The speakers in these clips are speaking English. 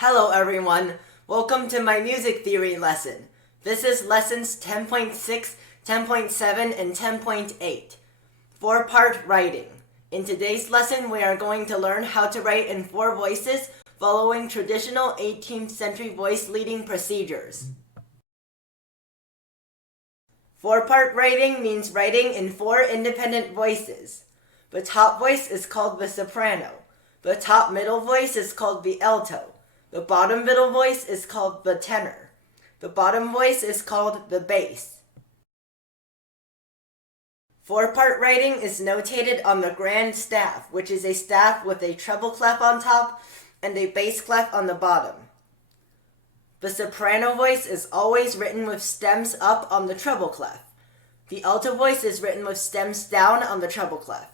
Hello everyone, welcome to my music theory lesson. This is lessons 10.6, 10.7, and 10.8. Four-part writing. In today's lesson, we are going to learn how to write in four voices following traditional 18th century voice leading procedures. Four-part writing means writing in four independent voices. The top voice is called the soprano. The top middle voice is called the alto. The bottom middle voice is called the tenor. The bottom voice is called the bass. Four-part writing is notated on the grand staff, which is a staff with a treble clef on top and a bass clef on the bottom. The soprano voice is always written with stems up on the treble clef. The alto voice is written with stems down on the treble clef.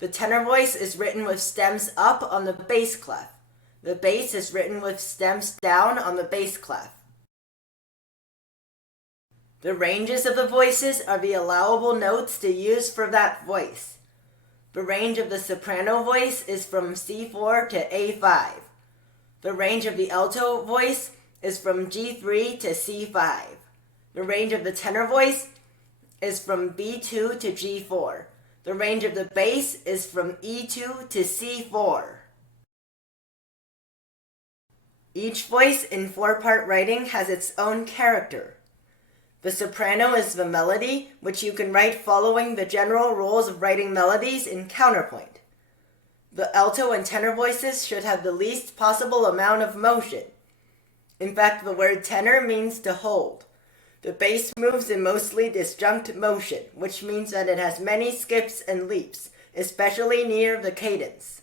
The tenor voice is written with stems up on the bass clef. The bass is written with stems down on the bass clef. The ranges of the voices are the allowable notes to use for that voice. The range of the soprano voice is from C4 to A5. The range of the alto voice is from G3 to C5. The range of the tenor voice is from B2 to G4. The range of the bass is from E2 to C4. Each voice in four-part writing has its own character. The soprano is the melody, which you can write following the general rules of writing melodies in counterpoint. The alto and tenor voices should have the least possible amount of motion. In fact, the word tenor means to hold. The bass moves in mostly disjunct motion, which means that it has many skips and leaps, especially near the cadence.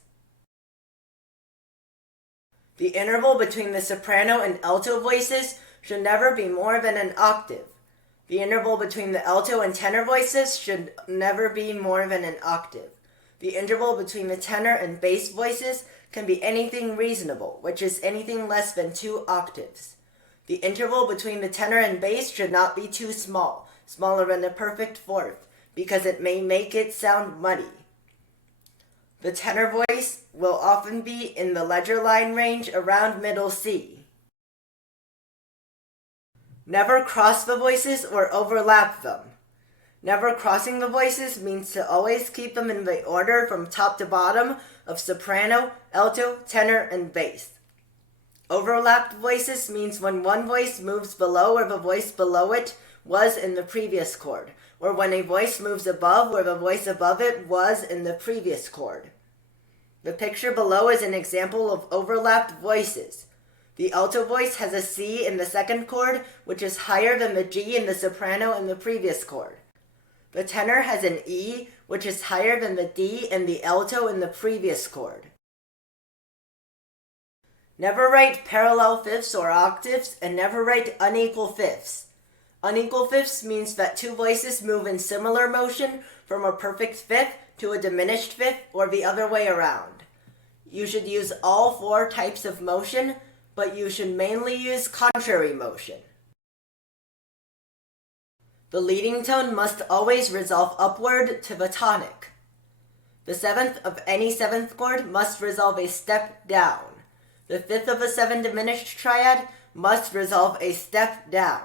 The interval between the soprano and alto voices should never be more than an octave. The interval between the alto and tenor voices should never be more than an octave. The interval between the tenor and bass voices can be anything reasonable, which is anything less than 2 octaves. The interval between the tenor and bass should not be too small, smaller than a perfect fourth, because it may make it sound muddy. The tenor voice will often be in the ledger line range around middle C. Never cross the voices or overlap them. Never crossing the voices means to always keep them in the order from top to bottom of soprano, alto, tenor, and bass. Overlapped voices means when one voice moves below where the voice below it was in the previous chord, or when a voice moves above where the voice above it was in the previous chord. The picture below is an example of overlapped voices. The alto voice has a C in the second chord, which is higher than the G in the soprano in the previous chord. The tenor has an E, which is higher than the D in the alto in the previous chord. Never write parallel fifths or octaves, and never write unequal fifths. Unequal fifths means that two voices move in similar motion from a perfect fifth to a diminished fifth, or the other way around. You should use all four types of motion, but you should mainly use contrary motion. The leading tone must always resolve upward to the tonic. The seventh of any seventh chord must resolve a step down. The fifth of a seven diminished triad must resolve a step down.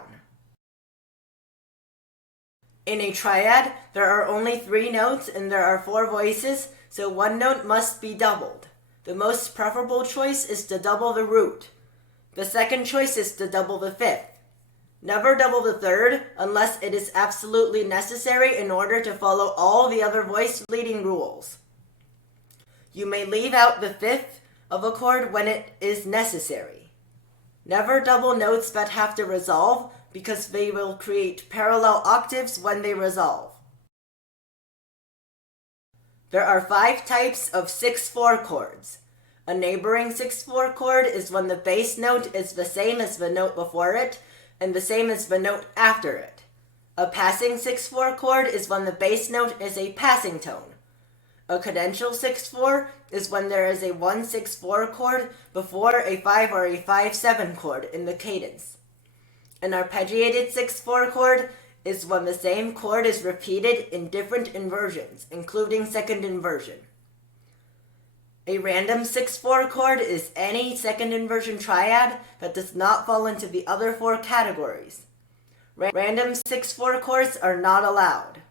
In a triad, there are only 3 notes and there are 4 voices, so one note must be doubled. The most preferable choice is to double the root. The second choice is to double the fifth. Never double the third unless it is absolutely necessary in order to follow all the other voice leading rules. You may leave out the fifth of a chord when it is necessary. Never double notes that have to resolve, because they will create parallel octaves when they resolve. There are 5 types of 6/4 chords. A neighboring 6/4 chord is when the bass note is the same as the note before it and the same as the note after it. A passing 6/4 chord is when the bass note is a passing tone. A cadential 6/4 is when there is a 1/6/4 chord before a 5 or a 5/7 chord in the cadence. An arpeggiated 6/4 chord is when the same chord is repeated in different inversions, including second inversion. A random 6/4 chord is any second inversion triad that does not fall into the other four categories. Random 6/4 chords are not allowed.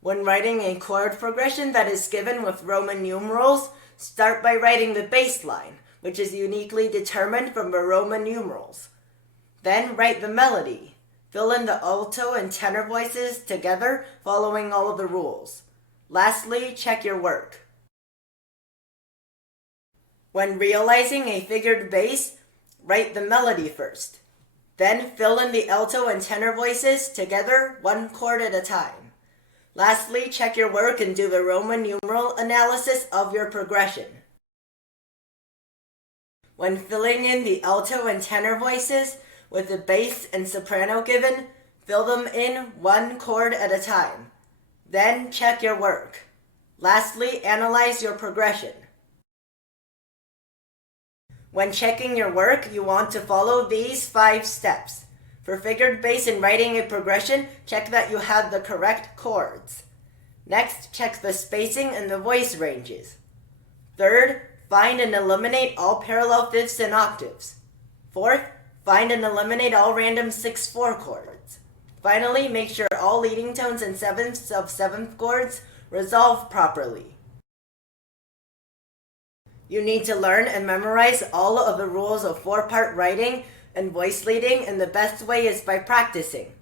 When writing a chord progression that is given with Roman numerals, start by writing the bass line, which is uniquely determined from the Roman numerals. Then write the melody. Fill in the alto and tenor voices together, following all of the rules. Lastly, check your work. When realizing a figured bass, write the melody first. Then fill in the alto and tenor voices together, one chord at a time. Lastly, check your work and do the Roman numeral analysis of your progression. When filling in the alto and tenor voices with the bass and soprano given, fill them in one chord at a time. Then check your work. Lastly, analyze your progression. When checking your work, you want to follow these 5 steps. For figured bass and writing a progression, check that you have the correct chords. Next, check the spacing and the voice ranges. Third, find and eliminate all parallel fifths and octaves. Fourth, find and eliminate all random 6/4 chords. Finally, make sure all leading tones and sevenths of 7th chords resolve properly. You need to learn and memorize all of the rules of 4-part writing and voice leading, and the best way is by practicing.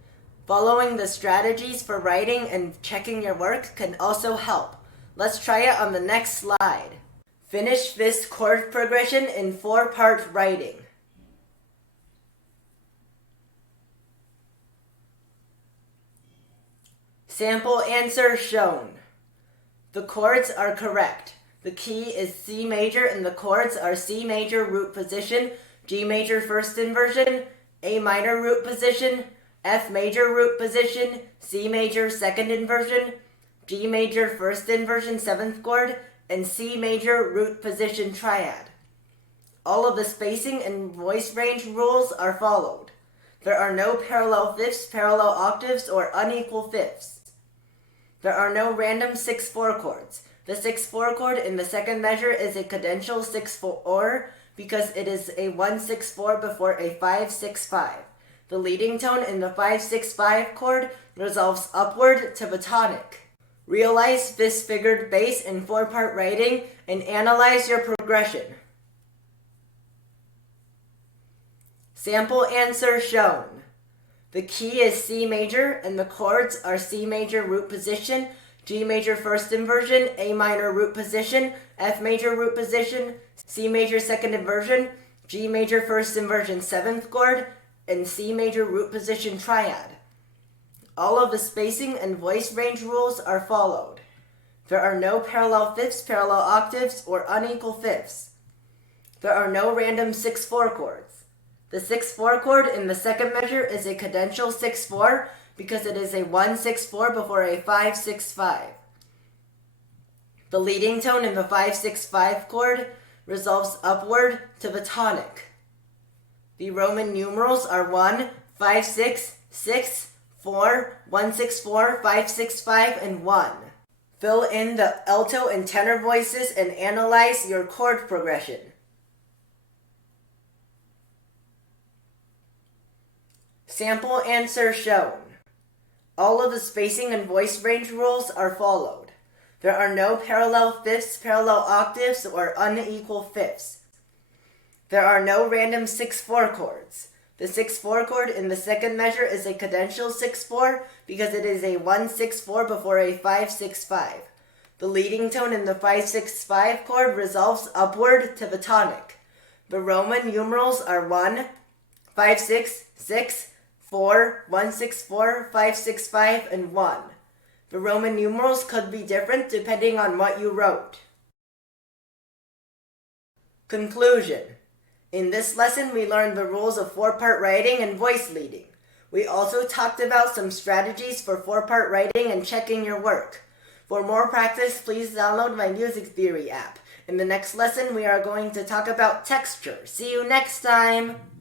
Following the strategies for writing and checking your work can also help. Let's try it on the next slide. Finish this chord progression in 4-part writing. Sample answer shown. The chords are correct. The key is C major and the chords are C major root position, G major first inversion, A minor root position, F major root position, C major second inversion, G major first inversion 7th chord, and C major root position triad. All of the spacing and voice range rules are followed. There are no parallel fifths, parallel octaves, or unequal fifths. There are no random 6/4 chords. The 6/4 chord in the second measure is a cadential 6/4 because it is a 1/6/4 before a 5/6/5. The leading tone in the 5/6/5 chord resolves upward to the tonic. Realize this figured bass in 4-part writing and analyze your progression. Sample answer shown. The key is C major and the chords are C major root position, G major first inversion, A minor root position, F major root position, C major second inversion, G major first inversion 7th chord, and C major root position triad. All of the spacing and voice range rules are followed. There are no parallel fifths, parallel octaves, or unequal fifths. There are no random 6/4 chords. The 6/4 chord in the second measure is a cadential 6/4 because it is a 1/6/4 before a 5/6/5. The leading tone in the 5/6/5 chord resolves upward to the tonic. The Roman numerals are 1, 5, 6, 6, 4, 1/6/4, 5/6/5, and 1. Fill in the alto and tenor voices and analyze your chord progression. Sample answer shown. All of the spacing and voice range rules are followed. There are no parallel fifths, parallel octaves, or unequal fifths. There are no random 6/4 chords. The 6/4 chord in the second measure is a cadential 6/4 because it is a 1/6/4 before a 5/6/5. The leading tone in the 5/6/5 chord resolves upward to the tonic. The Roman numerals are 1, 5, 6, 6, 4, 1/6/4, 5/6/5, and 1. The Roman numerals could be different depending on what you wrote. Conclusion. In this lesson, we learned the rules of 4-part writing and voice leading. We also talked about some strategies for 4-part writing and checking your work. For more practice, please download my Music Theory app. In the next lesson, we are going to talk about texture. See you next time!